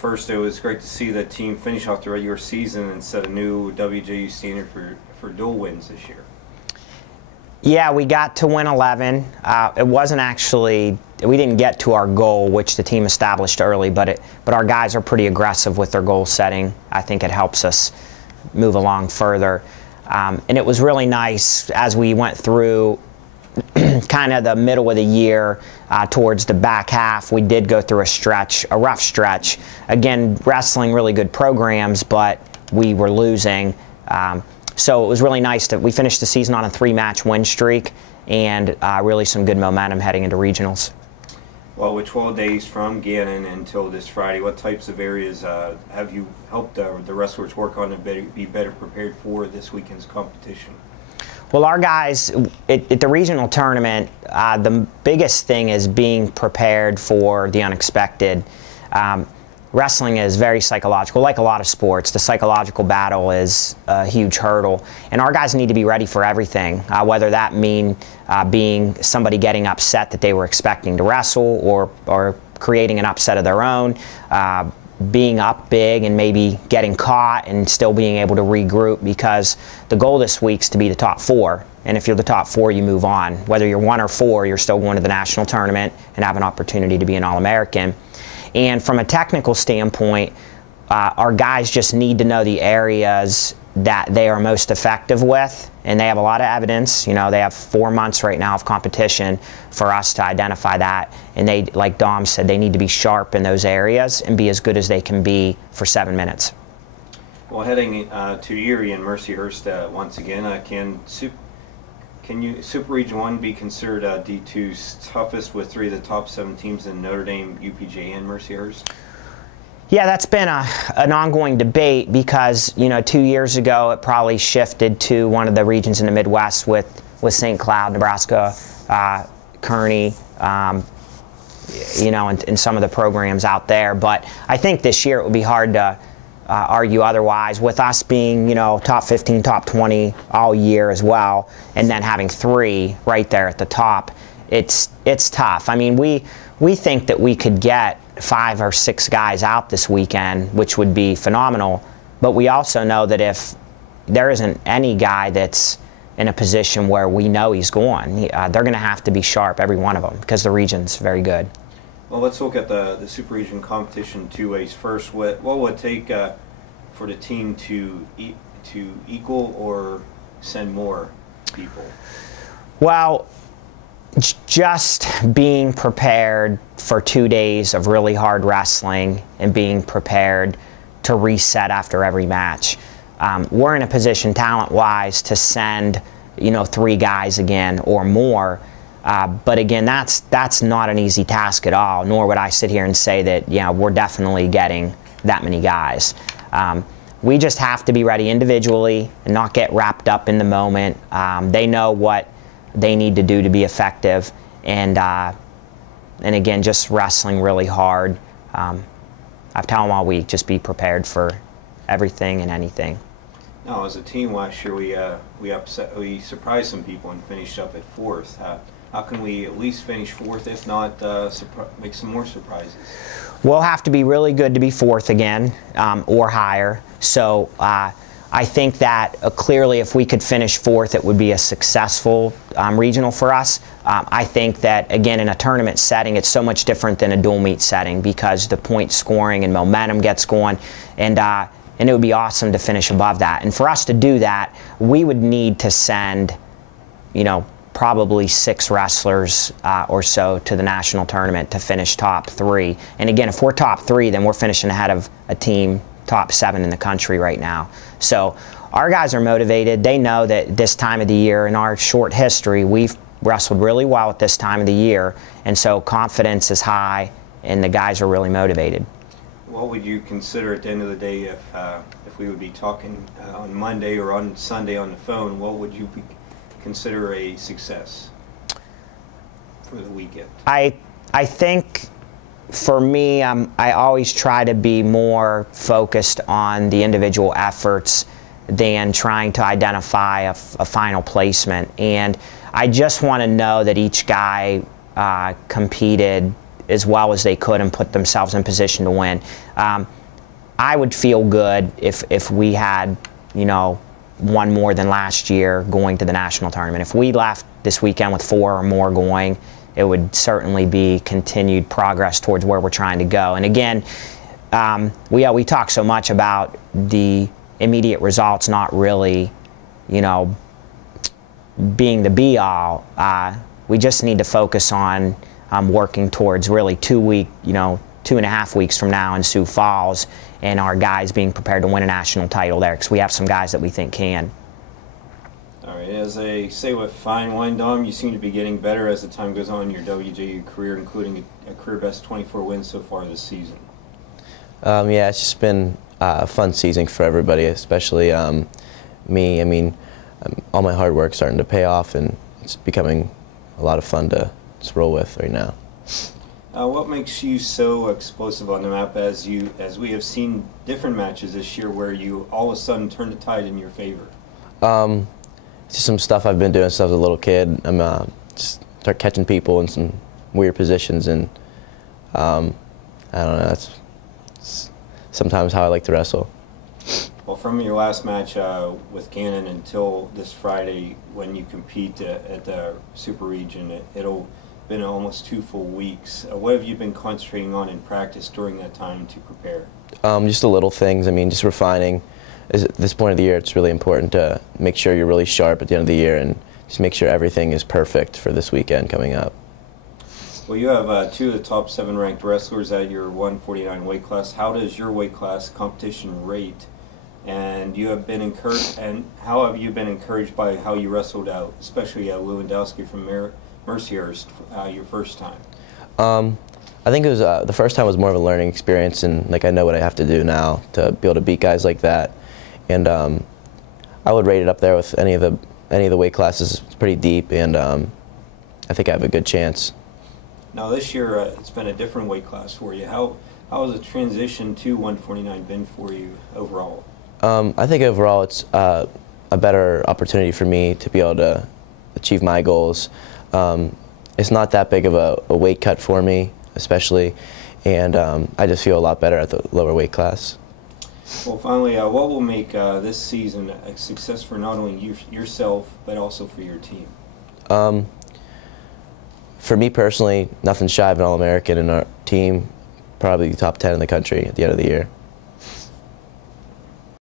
first, it was great to see the team finish off the regular season and set a new WJU standard for dual wins this year. Yeah, we got to win 11. It wasn't actually, we didn't get to our goal, which the team established early, but our guys are pretty aggressive with their goal setting. I think it helps us move along further. And it was really nice as we went through kind of the middle of the year towards the back half. We did go through a rough stretch. Again, wrestling really good programs, but we were losing. So it was really nice that we finished the season on a 3-match win streak and really some good momentum heading into regionals. Well, with 12 days from Gannon until this Friday, what types of areas have you helped the wrestlers work on to be better prepared for this weekend's competition? Well, our guys at the regional tournament, the biggest thing is being prepared for the unexpected. Wrestling is very psychological. Like a lot of sports, the psychological battle is a huge hurdle. And our guys need to be ready for everything, whether that mean being somebody getting upset that they were expecting to wrestle or creating an upset of their own, being up big and maybe getting caught and still being able to regroup, because the goal this week's to be the top 4. And if you're the top 4, you move on. Whether you're 1 or 4, you're still going to the national tournament and have an opportunity to be an All-American. And from a technical standpoint, our guys just need to know the areas that they are most effective with, and they have a lot of evidence. You know, they have 4 months right now of competition for us to identify that, and they, like Dom said, they need to be sharp in those areas and be as good as they can be for 7 minutes. Well, heading to Erie and Mercyhurst once again, can Super Region 1 be considered D2's toughest with 3 of the top 7 teams in Notre Dame, UPJ, and Mercyhurst? Yeah, that's been an ongoing debate because, you know, 2 years ago it probably shifted to one of the regions in the Midwest with St. Cloud, Nebraska, Kearney, you know, and some of the programs out there. But I think this year it would be hard to argue otherwise, with us being, you know, top 15, top 20 all year as well, and then having 3 right there at the top. It's tough. I mean, we think that we could get 5 or 6 guys out this weekend, which would be phenomenal, but we also know that if there isn't any guy that's in a position where we know he's going, they're going to have to be sharp, every one of them, because the region's very good. Well, let's look at the Super Region competition 2 ways. First, what will it take for the team to equal or send more people? Well, just being prepared for 2 days of really hard wrestling and being prepared to reset after every match. We're in a position, talent-wise, to send, you know, 3 guys again or more. But again, that's not an easy task at all, nor would I sit here and say that, you know, we're definitely getting that many guys. We just have to be ready individually and not get wrapped up in the moment. They know what they need to do to be effective, and again, just wrestling really hard. I've told them all week, just be prepared for everything and anything. No, as a team last year, we surprised some people and finished up at 4th. How can we at least finish 4th, if not make some more surprises? We'll have to be really good to be 4th again, or higher. So I think that clearly if we could finish 4th, it would be a successful regional for us. I think that, again, in a tournament setting, it's so much different than a dual meet setting because the point scoring and momentum gets going, and it would be awesome to finish above that. And for us to do that, we would need to send, you know, probably 6 wrestlers or so to the national tournament to finish top 3. And again, if we're top 3, then we're finishing ahead of a team top 7 in the country right now. So our guys are motivated. They know that this time of the year, in our short history, we've wrestled really well at this time of the year, and so confidence is high and the guys are really motivated. What would you consider at the end of the day if we would be talking on Monday or on Sunday on the phone? What would you consider a success for the weekend? I think for me, I always try to be more focused on the individual efforts than trying to identify a final placement. And I just want to know that each guy competed as well as they could and put themselves in position to win. I would feel good if we had, you know, one more than last year going to the national tournament. If we left this weekend with 4 or more going, it would certainly be continued progress towards where we're trying to go. And again, we talk so much about the immediate results not really, you know, being the be-all. We just need to focus on working towards really 2.5 weeks from now in Sioux Falls, and our guys being prepared to win a national title there, because we have some guys that we think can. All right, as they say with fine wine, Dom, you seem to be getting better as the time goes on in your WJU career, including a career best 24 wins so far this season. Yeah, it's just been a fun season for everybody, especially me. I mean, all my hard work starting to pay off, and it's becoming a lot of fun to just roll with right now. What makes you so explosive on the map, as we have seen different matches this year where you all of a sudden turn the tide in your favor? It's just some stuff I've been doing since I was a little kid. I'm just start catching people in some weird positions, and I don't know, that's sometimes how I like to wrestle. Well, from your last match with Gannon until this Friday, when you compete at the Super Region, it'll been almost 2 full weeks. What have you been concentrating on in practice during that time to prepare? Just the little things. I mean, just refining. At this point of the year, it's really important to make sure you're really sharp at the end of the year and just make sure everything is perfect for this weekend coming up. Well, you have 2 of the top 7 ranked wrestlers at your 149 weight class. How does your weight class competition rate? And you have been encouraged. And how have you been encouraged by how you wrestled out, especially Lewandowski from Mercyhurst, your first time? I think it was the first time was more of a learning experience, and like I know what I have to do now to be able to beat guys like that. And I would rate it up there with any of the weight classes. It's pretty deep, and I think I have a good chance. Now this year it's been a different weight class for you. How has the transition to 149 been for you overall? I think overall it's a better opportunity for me to be able to achieve my goals. It's not that big of a weight cut for me, especially, and I just feel a lot better at the lower weight class. Well, finally, what will make this season a success for not only yourself, but also for your team? For me personally, nothing shy of an All-American in our team, probably top 10 in the country at the end of the year.